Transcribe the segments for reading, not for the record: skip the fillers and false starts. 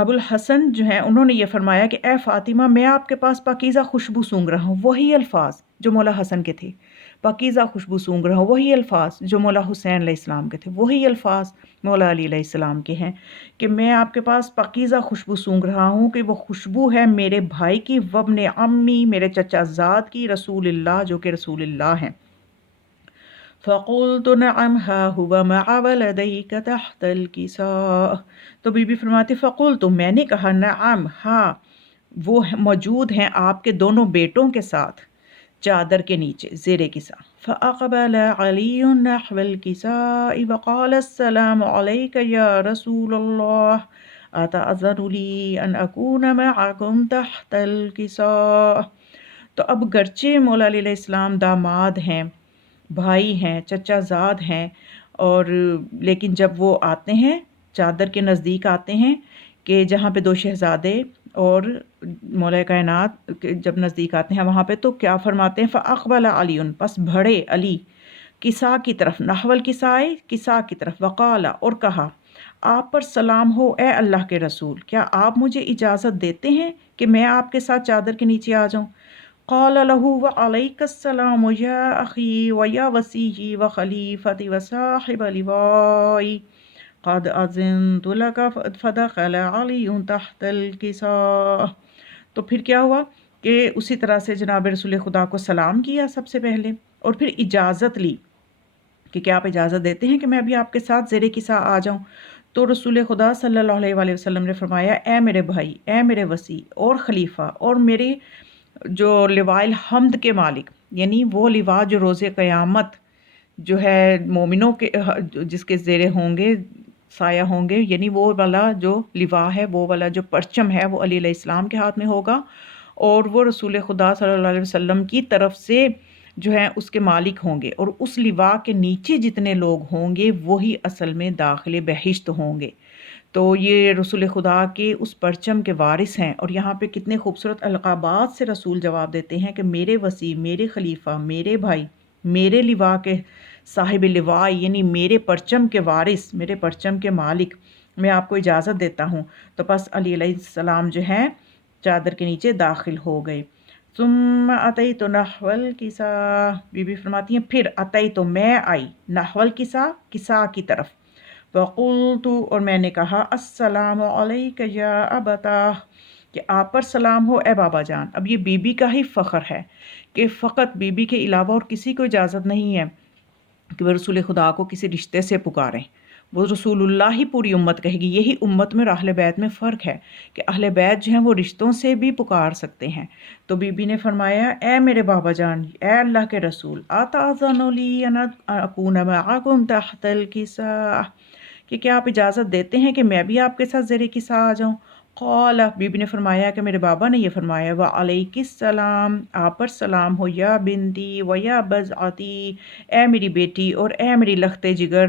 ابو الحسن جو ہیں انہوں نے یہ فرمایا کہ اے فاطمہ میں آپ کے پاس پاکیزہ خوشبو سونگ رہا ہوں، وہی الفاظ جو مولا حسن کے تھے، پاکیزہ خوشبو سونگ رہا ہوں، وہی الفاظ جو مولا حسین علیہ السلام کے تھے، وہی الفاظ مولا علی علیہ السلام کے ہیں کہ میں آپ کے پاس پاکیزہ خوشبو سونگ رہا ہوں کہ وہ خوشبو ہے میرے بھائی کی، وابن عمی میرے چچا زاد کی، رسول اللہ جو کہ رسول اللہ ہیں۔ فَقُلْتُ نَعَمْ هَا هُوَ مَعَ وَلَدَيْكَ تَحْتَ الْكِسَاءِ، تو بی بی فرماتی فَقُلْتُ میں نے کہا نعم ہاں وہ موجود ہیں آپ کے دونوں بیٹوں کے ساتھ چادر کے نیچے زیر کسا۔ فَأَقْبَلَ عَلِيٌّ نَحْوَ الْكِسَاءِ وَقَالَ السَّلَامُ عَلَيْكَ يَا رَسُولَ اللَّهِ أَتَأْذَنُ لِي أَنْ أَكُونَ مَعَكُمْ تَحْتَ الْكِسَاءِ، تو اب گرچہ مولا علیہ السلام داماد ہیں، بھائی ہیں، چچا زاد ہیں، اور لیکن جب وہ آتے ہیں چادر کے نزدیک آتے ہیں کہ جہاں پہ دو شہزادے اور مولا کائنات جب نزدیک آتے ہیں وہاں پہ تو کیا فرماتے ہیں فَأَقْبَلَ عَلِيٌّ پس بڑھے علی کسا کی طرف، نحول کسائے کسا کی طرف، وقالا اور کہا آپ پر سلام ہو اے اللہ کے رسول، کیا آپ مجھے اجازت دیتے ہیں کہ میں آپ کے ساتھ چادر کے نیچے آ جاؤں؟ قال له وعليك السلام يا أخي ويا وسيجي وخليفتي وصاحب لوائي قد أذنت لك فدخل علي تحت الكساء، تو پھر کیا ہوا کہ اسی طرح سے جناب رسول خدا کو سلام کیا سب سے پہلے، اور پھر اجازت لی کہ کیا آپ اجازت دیتے ہیں کہ میں ابھی آپ کے ساتھ زیر کسا آ جاؤں؟ تو رسول خدا صلی اللہ علیہ وآلہ وسلم نے فرمایا اے میرے بھائی، اے میرے وسیع اور خلیفہ اور میرے جو لواء الحمد کے مالک، یعنی وہ لواء جو روز قیامت جو ہے مومنوں کے جس کے زیر ہوں گے سایہ ہوں گے، یعنی وہ والا جو لواء ہے، وہ والا جو پرچم ہے وہ علی علیہ السلام کے ہاتھ میں ہوگا، اور وہ رسول خدا صلی اللہ علیہ وسلم کی طرف سے جو ہے اس کے مالک ہوں گے، اور اس لواء کے نیچے جتنے لوگ ہوں گے وہی اصل میں داخل بہشت ہوں گے۔ تو یہ رسول خدا کے اس پرچم کے وارث ہیں، اور یہاں پہ کتنے خوبصورت القابات سے رسول جواب دیتے ہیں کہ میرے وسیع، میرے خلیفہ، میرے بھائی، میرے لواء کے صاحب لواء، یعنی میرے پرچم کے وارث، میرے پرچم کے مالک، میں آپ کو اجازت دیتا ہوں۔ تو پس علی علیہ السلام جو ہیں چادر کے نیچے داخل ہو گئے۔ ثم اتیت نحو الکساء، بی بی فرماتی ہیں پھر اتیت میں آئی نحو الکساء کساء کی طرف، فقلت اور میں نے کہا السلام علیک یا ابتاه کہ آپ پر سلام ہو اے بابا جان۔ اب یہ بی بی کا ہی فخر ہے کہ فقط بی بی کے علاوہ اور کسی کو اجازت نہیں ہے کہ وہ رسول خدا کو کسی رشتے سے پکاریں، وہ رسول اللہ ہی پوری امت کہے گی۔ یہی امت میں اور اہل بیت میں فرق ہے کہ اہل بیت جو ہیں وہ رشتوں سے بھی پکار سکتے ہیں۔ تو بی بی نے فرمایا اے میرے بابا جان، اے اللہ کے رسول، اتاذن لی ان اکون معکم تحت الکساء کہ کیا آپ اجازت دیتے ہیں کہ میں بھی آپ کے ساتھ زیر کسا آ جاؤں؟ قال بی بی نے فرمایا کہ میرے بابا نے یہ فرمایا وعلیک السلام آپ پر سلام ہو یا بنتی و یا بضعتی اے میری بیٹی اور اے میری لخت جگر،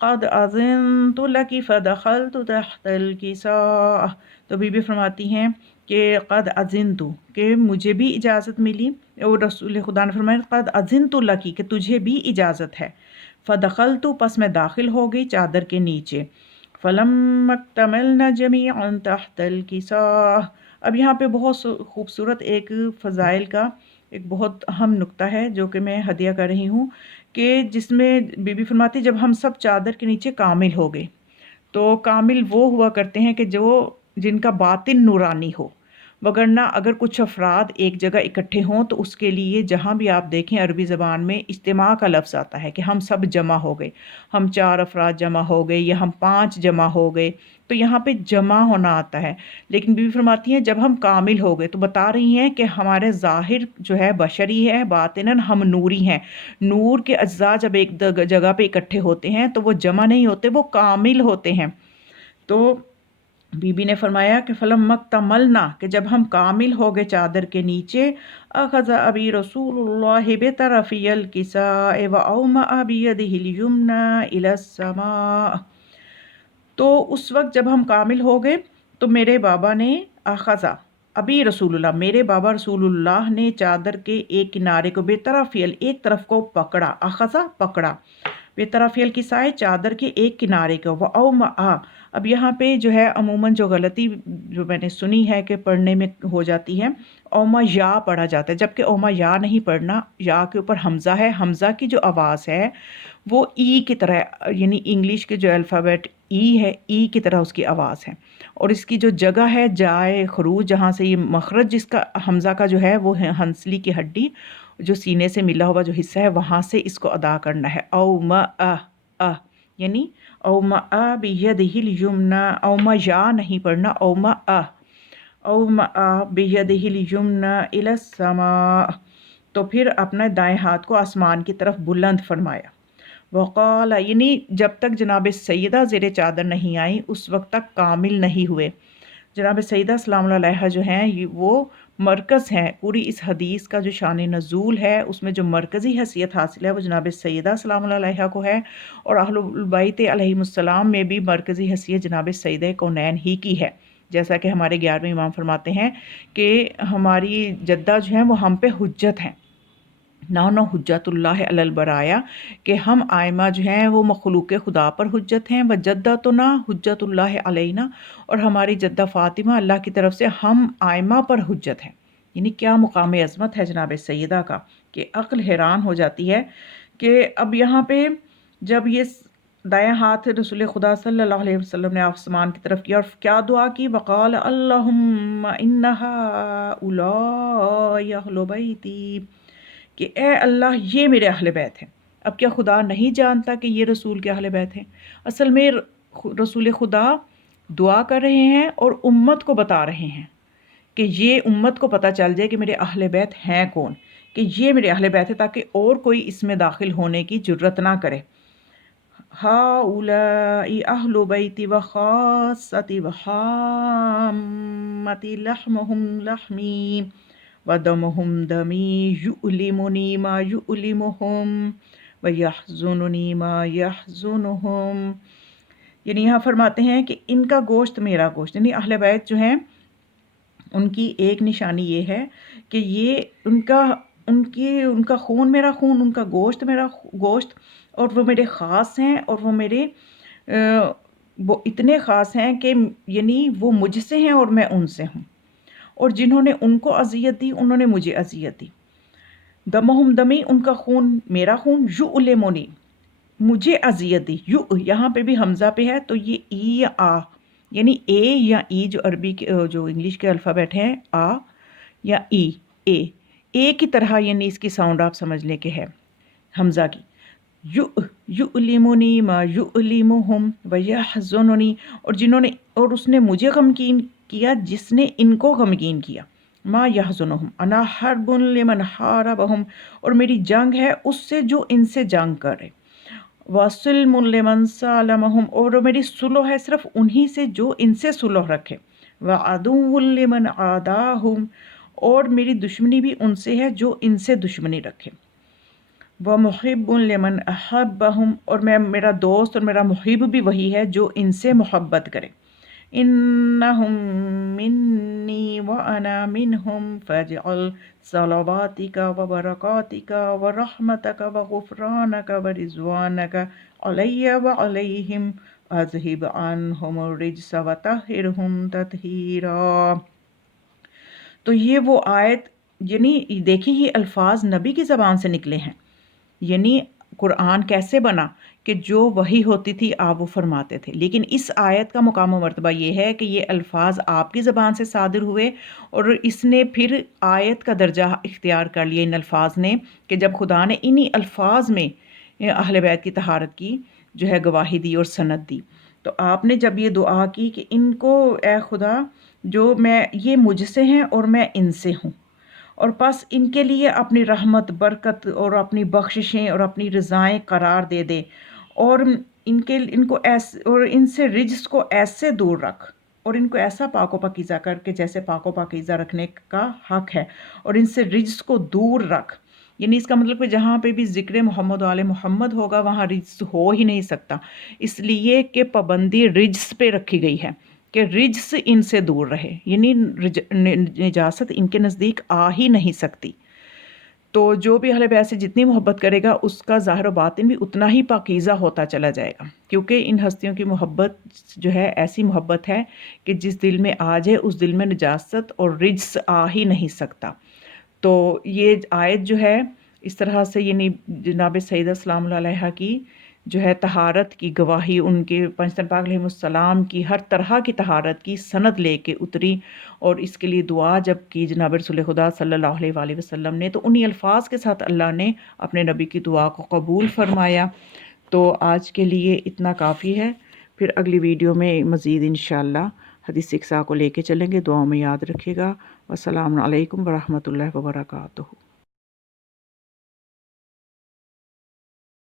قد اذنت لکی فدخلت تحت الکساء، تو بی بی فرماتی ہیں کہ قد اذنت کہ مجھے بھی اجازت ملی، اور رسول خدا نے فرمایا قد اذنت لکی کہ تجھے بھی اجازت ہے، فدخلت پس میں داخل ہو گئی چادر کے نیچے، فلما اکتملنا جمیعا تحت الکساء، اب یہاں پہ بہت خوبصورت ایک فضائل کا ایک بہت اہم نقطہ ہے جو کہ میں ہدیہ کر رہی ہوں، کہ جس میں بی بی فرماتی جب ہم سب چادر کے نیچے کامل ہو گئے، تو کامل وہ ہوا کرتے ہیں کہ جو جن کا باطن نورانی ہو، وگرنہ اگر کچھ افراد ایک جگہ اکٹھے ہوں تو اس کے لیے جہاں بھی آپ دیکھیں عربی زبان میں اجتماع کا لفظ آتا ہے کہ ہم سب جمع ہو گئے، ہم 4 افراد جمع ہو گئے یا ہم 5 جمع ہو گئے، تو یہاں پہ جمع ہونا آتا ہے۔ لیکن بیوی فرماتی ہیں جب ہم کامل ہو گئے تو بتا رہی ہیں کہ ہمارے ظاہر جو ہے بشری ہے، باطناً ہم نوری ہیں، نور کے اجزاء جب ایک جگہ پہ اکٹھے ہوتے ہیں تو وہ جمع نہیں ہوتے، وہ کامل ہوتے ہیں۔ تو بی بی نے فرمایا کہ فلما اکتملنا کہ جب ہم کامل ہو گئے چادر کے نیچے، اخذ ابی رسول اللہ بطرفی الکساء واومأ بیدہ الیمنی الی السماء، تو اس وقت جب ہم کامل ہو گئے تو میرے بابا نے اخذا ابی رسول اللہ، میرے بابا رسول اللہ نے چادر کے ایک کنارے کو بطرفیل ایک طرف کو پکڑا، اخذا پکڑا، بطرفیل کسائے چادر کے ایک کنارے کو، واومأ اب یہاں پہ جو ہے عموماً جو غلطی جو میں نے سنی ہے کہ پڑھنے میں ہو جاتی ہے، اوما یا پڑھا جاتا ہے، جبکہ اوما یا نہیں پڑھنا، یا کے اوپر حمزہ ہے، حمزہ کی جو آواز ہے وہ ای کی طرح ہے، یعنی انگلش کے جو الفابیٹ ای ہے، ای کی طرح اس کی آواز ہے، اور اس کی جو جگہ ہے جائے خروج، جہاں سے یہ مخرج جس کا حمزہ کا جو ہے وہ ہے ہنسلی کی ہڈی، جو سینے سے ملا ہوا جو حصہ ہے وہاں سے اس کو ادا کرنا ہے، او ما ا، یعنی او ما بیدہ الیمنا، او ما یا نہیں پڑھنا، او ما او ما بیدہ الیمنا الی السماء، تو پھر اپنے دائیں ہاتھ کو آسمان کی طرف بلند فرمایا، وقال، یعنی جب تک جناب سیدہ زیر چادر نہیں آئیں اس وقت تک کامل نہیں ہوئے۔ جناب سیدہ سلام اللہ علیہا جو ہیں وہ مرکز ہیں، پوری اس حدیث کا جو شان نزول ہے اس میں جو مرکزی حیثیت حاصل ہے وہ جناب سیدہ سلام اللہ علیہا کو ہے، اور اہل البیت علیہم السلام میں بھی مرکزی حیثیت جناب سیدہ کونین ہی کی ہے، جیسا کہ ہمارے 11ویں امام فرماتے ہیں کہ ہماری جدہ جو ہیں وہ ہم پہ حجت ہیں، نو حجت اللہ علی البرایا، کہ ہم آئمہ جو ہیں وہ مخلوق خدا پر حجت ہیں، و جدتنا حجت اللہ علینا، اور ہماری جدہ فاطمہ اللہ کی طرف سے ہم آئمہ پر حجت ہیں۔ یعنی کیا مقام عظمت ہے جناب سیدہ کا، کہ عقل حیران ہو جاتی ہے کہ اب یہاں پہ جب یہ دائیں ہاتھ رسول خدا صلی اللہ علیہ وسلم نے آسمان کی طرف کیا اور کیا دعا کی، وقال اللہم انہا اولائی اہل بیتی، کہ اے اللہ یہ میرے اہل بیت ہیں۔ اب کیا خدا نہیں جانتا کہ یہ رسول کے اہل بیت ہیں؟ اصل میں رسول خدا دعا کر رہے ہیں اور امت کو بتا رہے ہیں کہ یہ امت کو پتہ چل جائے کہ میرے اہل بیت ہیں کون، کہ یہ میرے اہل بیت ہے، تاکہ اور کوئی اس میں داخل ہونے کی جرت نہ کرے۔ ہؤلاء اہل بیتی و خاصتی و حامتی لحمہم لحمی ودمہم دمی یؤلمنی ما یؤلمہم ویحزننی ما یحزنہم، یعنی یہاں فرماتے ہیں کہ ان کا گوشت میرا گوشت، یعنی اہل بیت جو ہیں ان کی ایک نشانی یہ ہے کہ یہ ان کا خون میرا خون، ان کا گوشت میرا گوشت، اور وہ میرے خاص ہیں، اور وہ میرے وہ اتنے خاص ہیں کہ یعنی وہ مجھ سے ہیں اور میں ان سے ہوں، اور جنہوں نے ان کو اذیت دی انہوں نے مجھے اذیت دی۔ دمہم دمی، ان کا خون میرا خون، یؤلمنی، مجھے اذیت دی، یہاں پہ بھی حمزہ پہ ہے تو یہ ای یا آ، یعنی اے یا ای جو عربی کے جو انگلش کے الفابیٹ ہیں آ یا ای، اے کی طرح، یعنی اس کی ساؤنڈ آپ سمجھ لیں کہ ہے حمزہ کی، یؤلمنی ما یؤلمہم ویحزننی، اور اس نے مجھے غمگین کیا جس نے ان کو غمگین کیا، ما یحزنہم انا حرب لمن حاربہم، اور میری جنگ ہے اس سے جو ان سے جنگ کرے، وَسِلْمٌ لِمَنْ سَالَمَهُمْ، اور میری صلح ہے صرف انہی سے جو ان سے صلح رکھے، وَعَدُوٌّ لِمَنْ عَادَاهُمْ، اور میری دشمنی بھی ان سے ہے جو ان سے دشمنی رکھے، وَمُحِبٌّ لِمَنْ أَحَبَّهُمْ، اور میرا دوست اور میرا محب بھی وہی ہے جو ان سے محبت کرے، إِنَّهُمْ مِنِّي وَأَنَا مِنْهُمْ فَاجْعَلْ صَلَوَاتِكَ وَبَرَكَاتِكَ وَرَحْمَتَكَ وَغُفْرَانَكَ وَرِضْوَانَكَ عَلَيَّ وَعَلَيْهِمْ أَذْهِبْ عَنْهُمُ الرِّجْسَ وَطَهِّرْهُمْ تَطْهِيرًا۔ تو یہ وہ آیت، یعنی دیکھیں یہ الفاظ نبی کی زبان سے نکلے ہیں، یعنی قرآن کیسے بنا کہ جو وحی ہوتی تھی آپ وہ فرماتے تھے، لیکن اس آیت کا مقام و مرتبہ یہ ہے کہ یہ الفاظ آپ کی زبان سے صادر ہوئے، اور اس نے پھر آیت کا درجہ اختیار کر لیا ان الفاظ نے، کہ جب خدا نے انہی الفاظ میں اہل بیت کی طہارت کی جو ہے گواہی دی اور سند دی، تو آپ نے جب یہ دعا کی کہ ان کو اے خدا جو یہ مجھ سے ہیں اور میں ان سے ہوں، اور پس ان کے لیے اپنی رحمت، برکت اور اپنی بخششیں اور اپنی رضائیں قرار دے دے، اور ان کو ایسے، اور ان سے رجس کو ایسے دور رکھ، اور ان کو ایسا پاک و پاکیزہ کر کے جیسے پاک و پاکیزہ رکھنے کا حق ہے، اور ان سے رجس کو دور رکھ، یعنی اس کا مطلب کہ جہاں پہ بھی ذکر محمد و آل محمد ہوگا وہاں رجس ہو ہی نہیں سکتا، اس لیے کہ پابندی رجس پہ رکھی گئی ہے کہ رجس ان سے دور رہے، یعنی نجاست ان کے نزدیک آ ہی نہیں سکتی۔ تو جو بھی اہل بیت سے جتنی محبت کرے گا اس کا ظاہر و باطن بھی اتنا ہی پاکیزہ ہوتا چلا جائے گا، کیونکہ ان ہستیوں کی محبت جو ہے ایسی محبت ہے کہ جس دل میں آ جائے اس دل میں نجاست اور رجس آ ہی نہیں سکتا۔ تو یہ آیت جو ہے اس طرح سے یعنی جناب سیدہ سلام اللہ علیہا کی جو ہے طہارت کی گواہی، ان کے پنجتن پاک علیہ السلام کی ہر طرح کی طہارت کی سند لے کے اتری، اور اس کے لیے دعا جب کی جناب رسول خدا صلی اللہ علیہ وآلہ وسلم نے، تو انہی الفاظ کے ساتھ اللہ نے اپنے نبی کی دعا کو قبول فرمایا۔ تو آج کے لیے اتنا کافی ہے، پھر اگلی ویڈیو میں مزید انشاءاللہ حدیث اقصا کو لے کے چلیں گے۔ دعاؤں میں یاد رکھیے گا۔ والسلام علیکم ورحمۃ اللہ وبرکاتہ۔